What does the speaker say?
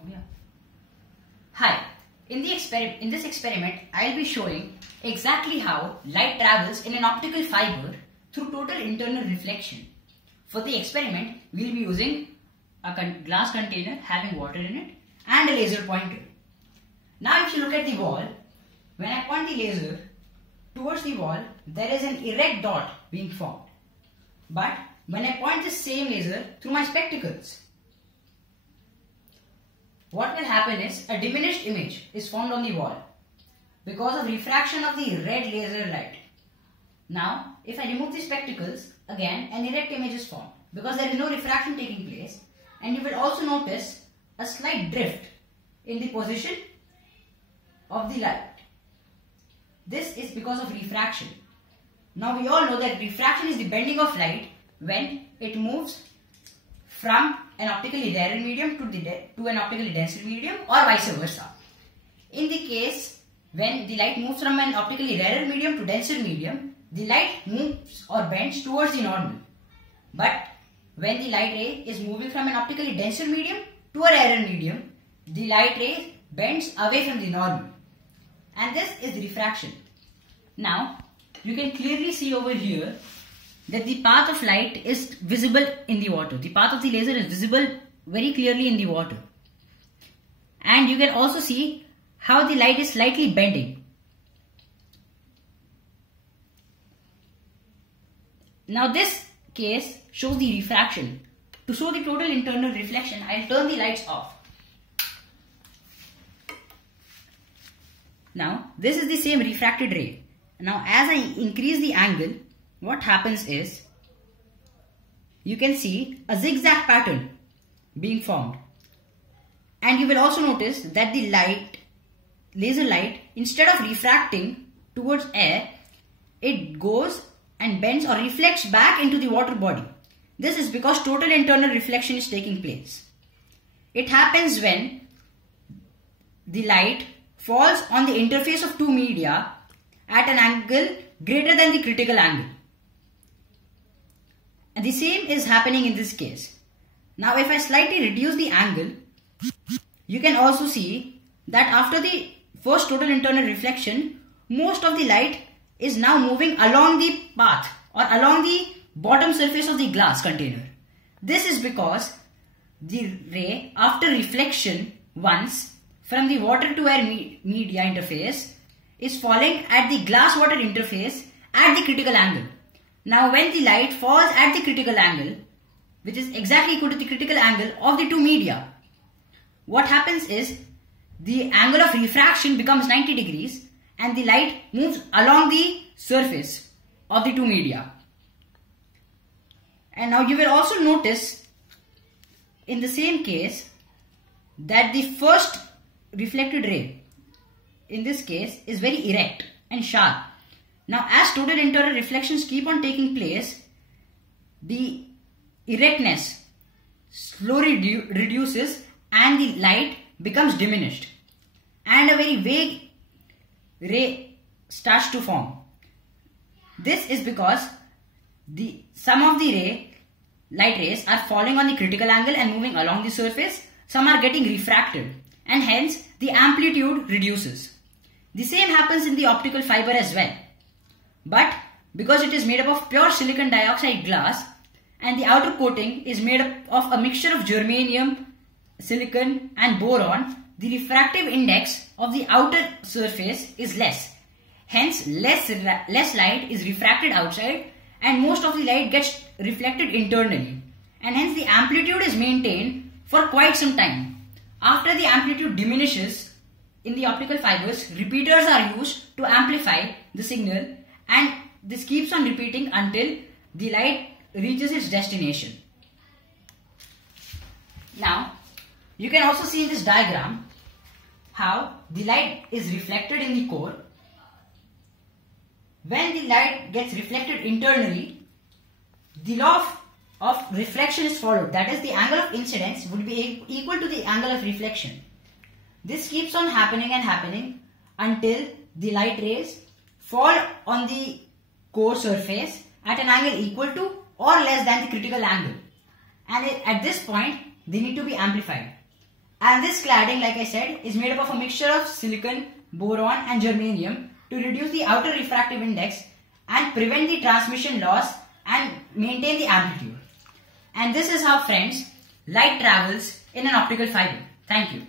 Oh, yeah. Hi, in this experiment, I'll be showing exactly how light travels in an optical fiber through total internal reflection. For the experiment, we'll be using a glass container having water in it and a laser pointer. Now if you look at the wall, when I point the laser towards the wall, there is an erect dot being formed. But when I point the same laser through my spectacles, what will happen is a diminished image is formed on the wall because of refraction of the red laser light. Now, if I remove the spectacles, again an erect image is formed because there is no refraction taking place, and you will also notice a slight drift in the position of the light. This is because of refraction. Now we all know that refraction is the bending of light when it moves from an optically rarer medium to an optically denser medium, or vice versa. In the case when the light moves from an optically rarer medium to denser medium, the light moves or bends towards the normal. But when the light ray is moving from an optically denser medium to a rarer medium, the light ray bends away from the normal. And this is refraction. Now, you can clearly see over here that the path of light is visible in the water. The path of the laser is visible very clearly in the water. And you can also see how the light is slightly bending. Now this case shows the refraction. To show the total internal reflection, I will turn the lights off. Now this is the same refracted ray. Now as I increase the angle, what happens is you can see a zigzag pattern being formed. And you will also notice that the laser light, instead of refracting towards air, it goes and bends or reflects back into the water body. This is because total internal reflection is taking place. It happens when the light falls on the interface of two media at an angle greater than the critical angle. And the same is happening in this case. Now if I slightly reduce the angle, you can also see that after the first total internal reflection, most of the light is now moving along the path or along the bottom surface of the glass container. This is because the ray, after reflection once from the water to air media interface, is falling at the glass water interface at the critical angle. Now when the light falls at the critical angle, which is exactly equal to the critical angle of the two media, what happens is the angle of refraction becomes 90 degrees and the light moves along the surface of the two media. And now you will also notice in the same case that the first reflected ray in this case is very erect and sharp. Now as total internal reflections keep on taking place, the erectness slowly reduces and the light becomes diminished and a very vague ray starts to form. This is because some of the light rays are falling on the critical angle and moving along the surface. Some are getting refracted and hence the amplitude reduces. The same happens in the optical fiber as well. But because it is made up of pure silicon dioxide glass and the outer coating is made up of a mixture of germanium, silicon and boron, the refractive index of the outer surface is less. Hence less light is refracted outside and most of the light gets reflected internally. And hence the amplitude is maintained for quite some time. After the amplitude diminishes in the optical fibers, repeaters are used to amplify the signal, and this keeps on repeating until the light reaches its destination. Now, you can also see in this diagram how the light is reflected in the core. When the light gets reflected internally, the law of reflection is followed. That is, the angle of incidence would be equal to the angle of reflection. This keeps on happening and happening until the light rays fall on the core surface at an angle equal to or less than the critical angle. And at this point, they need to be amplified. And this cladding, like I said, is made up of a mixture of silicon, boron and germanium to reduce the outer refractive index and prevent the transmission loss and maintain the amplitude. And this is how, friends, light travels in an optical fiber. Thank you.